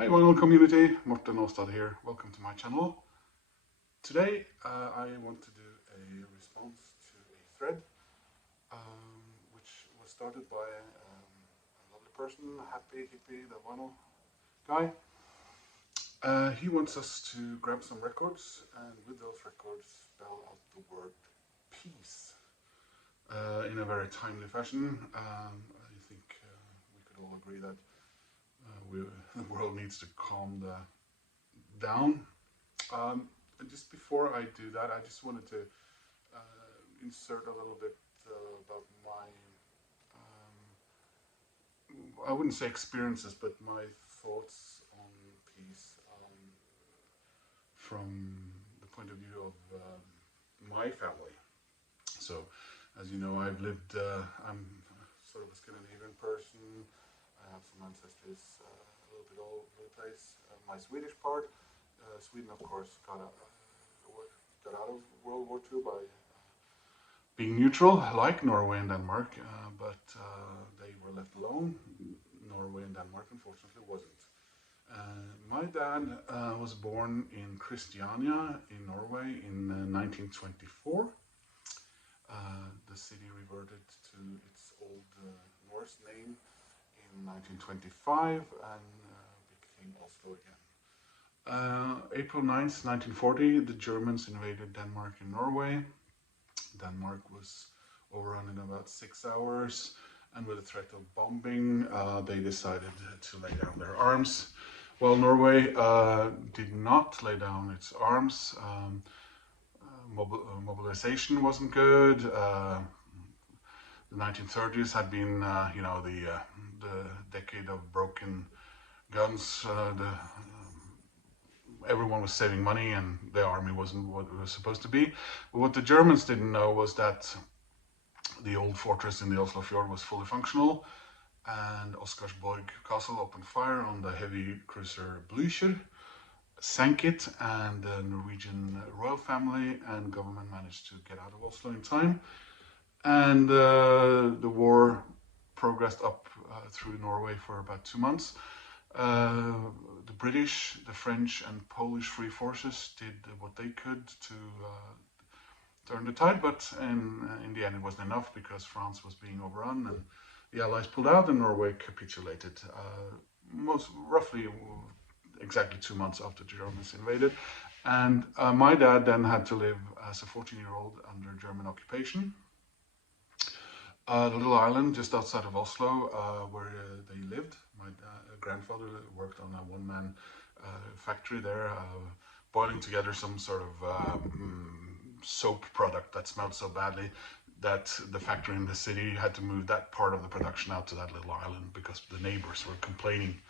Hi vinyl community, Morten Åstad here. Welcome to my channel. Today I want to do a response to a thread which was started by a lovely person, Hippy, the vinyl guy. He wants us to grab some records and with those records spell out the word peace in a very timely fashion. I think we could all agree that the world needs to calm down. Just before I do that, I just wanted to insert a little bit about my, I wouldn't say experiences, but my thoughts on peace from the point of view of my family. So, as you know, I'm sort of a Scandinavian person. I have some ancestors a little bit all over the place. My Swedish part, Sweden, of course, got out of World War II by being neutral, like Norway and Denmark, but they were left alone. Norway and Denmark, unfortunately, wasn't. My dad was born in Christiania in Norway in 1924. The city reverted to its old Norse name in 1925 and became Oslo again. April 9th, 1940, the Germans invaded Denmark and Norway. Denmark was overrun in about 6 hours, and with a threat of bombing, they decided to lay down their arms. Well, Norway did not lay down its arms. Mobilization wasn't good. The 1930s had been, the decade of broken guns. Everyone was saving money and the army wasn't what it was supposed to be. But what the Germans didn't know was that the old fortress in the Oslo fjord was fully functional, and Oscarsborg Castle opened fire on the heavy cruiser Blücher, sank it, and the Norwegian royal family and government managed to get out of Oslo in time. And the war progressed up through Norway for about 2 months. The British, the French and Polish free forces did what they could to turn the tide, but in the end it wasn't enough because France was being overrun and the Allies pulled out and Norway capitulated roughly exactly 2 months after the Germans invaded. And my dad then had to live as a 14-year-old under German occupation. The little island just outside of Oslo where they lived. My grandfather worked on a one-man factory there, boiling together some sort of soap product that smelled so badly that the factory in the city had to move that part of the production out to that little island because the neighbors were complaining.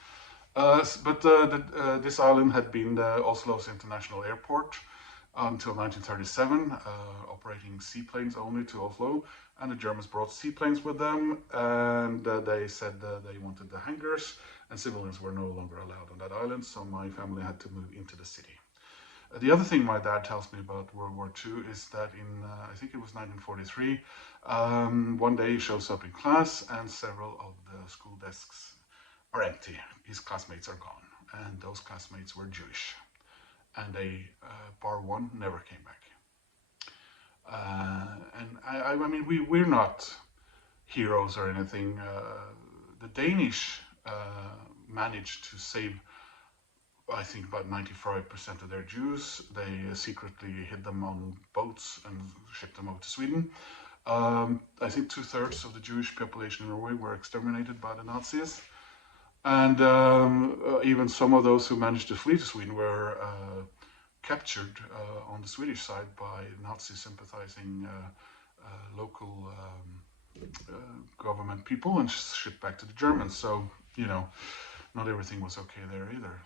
This island had been Oslo's international airport until 1937, operating seaplanes only to Oslo, and the Germans brought seaplanes with them, and they said they wanted the hangars, and civilians were no longer allowed on that island, so my family had to move into the city. The other thing my dad tells me about World War II is that in, I think it was 1943, one day he shows up in class and several of the school desks are empty. His classmates are gone, and those classmates were Jewish. And they, bar one, never came back. I mean, we're not heroes or anything. The Danish managed to save, I think, about 95% of their Jews. They secretly hid them on boats and shipped them over to Sweden. I think 2/3 of the Jewish population in Norway were exterminated by the Nazis. And even some of those who managed to flee to Sweden were captured on the Swedish side by Nazi sympathizing local government people and shipped back to the Germans. So, you know, not everything was okay there either.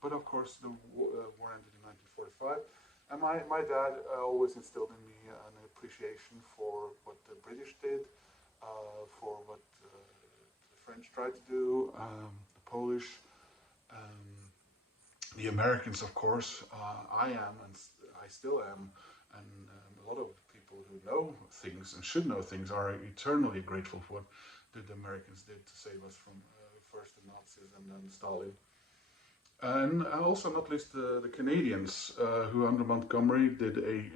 But of course, the war ended in 1945. And my dad always instilled in me an appreciation for what the British did, for what the French tried to do, the Polish, the Americans, of course. I am, and I still am, and a lot of people who know things and should know things are eternally grateful for what the Americans did to save us from first the Nazis and then Stalin. And also not least the Canadians, who under Montgomery did a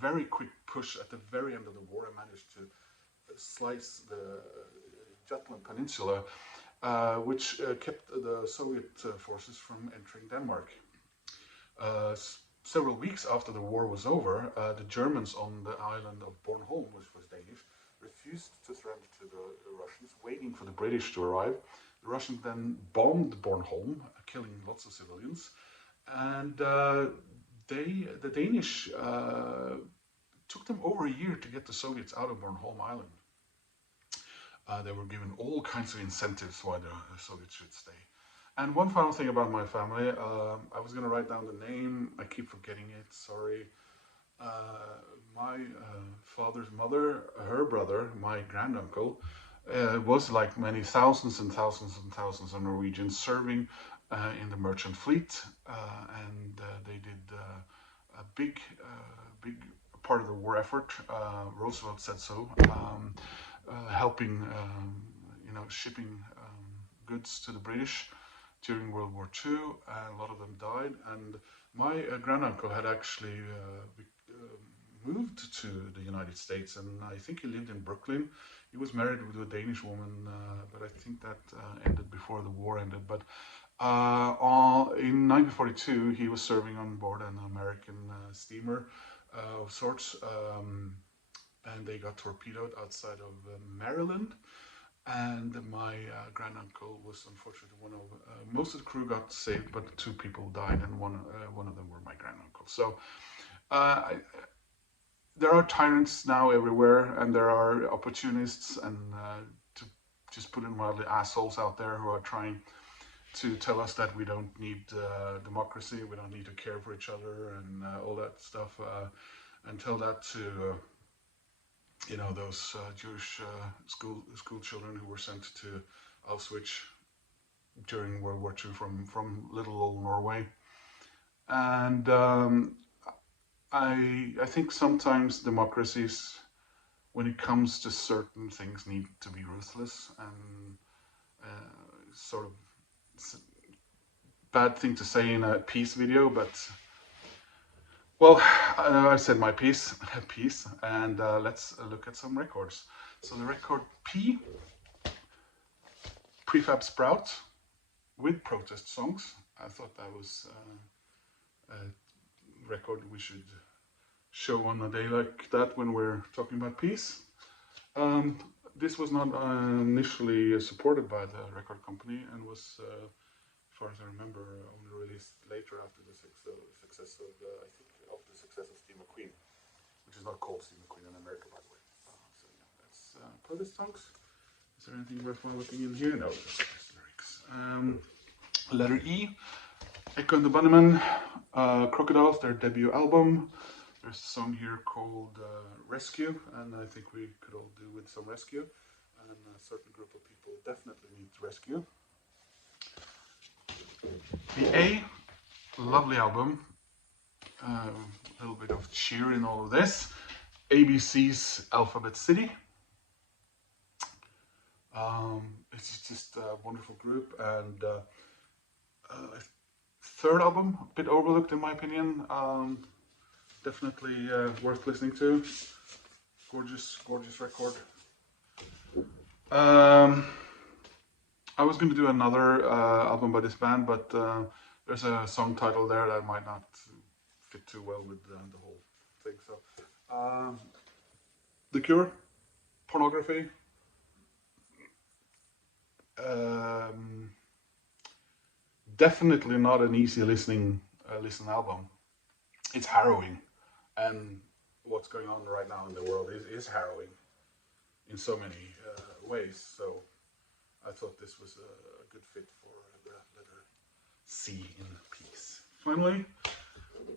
very quick push at the very end of the war and managed to slice the Jutland Peninsula, which kept the Soviet forces from entering Denmark. Several weeks after the war was over, the Germans on the island of Bornholm, which was Danish, refused to surrender to the Russians, waiting for the British to arrive. The Russians then bombed Bornholm, killing lots of civilians, and the Danish took them over a year to get the Soviets out of Bornholm Island. They were given all kinds of incentives why the Soviets should stay. And one final thing about my family, I was going to write down the name, I keep forgetting it, sorry. My father's mother, her brother, my granduncle, was like many thousands and thousands and thousands of Norwegians serving in the merchant fleet, and they did a big part of the war effort. Roosevelt said so, helping, shipping goods to the British during World War II. A lot of them died, and my granduncle had actually moved to the United States, and I think he lived in Brooklyn. He was married with a Danish woman, but I think that ended before the war ended. But in 1942, he was serving on board an American steamer of sorts, and they got torpedoed outside of Maryland. And my granduncle was unfortunately one of most of the crew got saved, but 2 people died, and one of them were my granduncle. So there are tyrants now everywhere, and there are opportunists, and to just put it mildly, assholes out there who are trying to tell us that we don't need democracy, we don't need to care for each other, and all that stuff, and tell that to those Jewish school children who were sent to Auschwitz during World War II from little old Norway. And I think sometimes democracies, when it comes to certain things, need to be ruthless, and sort of bad thing to say in a peace video, but well, I said my piece, and let's look at some records. So the record P, Prefab Sprout, with protest songs. I thought that was a record we should show on a day like that when we're talking about peace. This was not initially supported by the record company, and was, as far as I remember, only released later after the success of, I think, after the success of Steve McQueen, which is not called Steve McQueen in America, by the way. So yeah, that's protest songs. Is there anything worthwhile looking in here? No, just lyrics. Letter E, Echo and the Bunnymen, Crocodiles, their debut album. There's a song here called Rescue, and I think we could all do with some rescue, and a certain group of people definitely need rescue. The A, lovely album, a little bit of cheer in all of this. ABC's Alphabet City. It's just a wonderful group, and third album, a bit overlooked in my opinion. Definitely worth listening to. Gorgeous, gorgeous record. I was going to do another album by this band, but there's a song title there that might not fit too well with the whole thing. So, The Cure, Pornography. Definitely not an easy listen album. It's harrowing, and what's going on right now in the world is harrowing in so many ways. So I thought this was a good fit for the letter C in peace. Finally,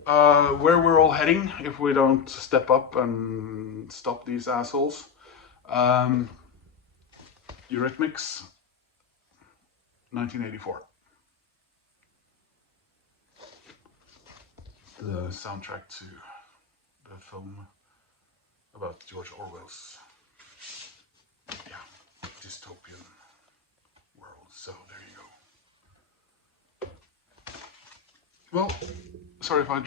where we're all heading if we don't step up and stop these assholes. Eurythmics, 1984. The soundtrack to the film about George Orwell's, dystopian world. So there you go. Well, sorry if I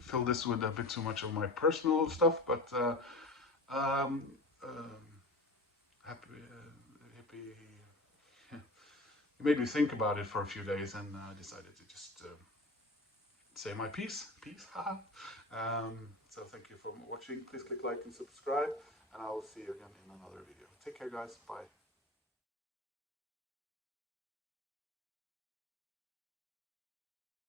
fill this with a bit too much of my personal stuff, but um, Hippy, he made me think about it for a few days, and I decided to just say my piece. Peace, haha. So thank you for watching. Please click like and subscribe, and I will see you again in another video. Take care, guys. Bye.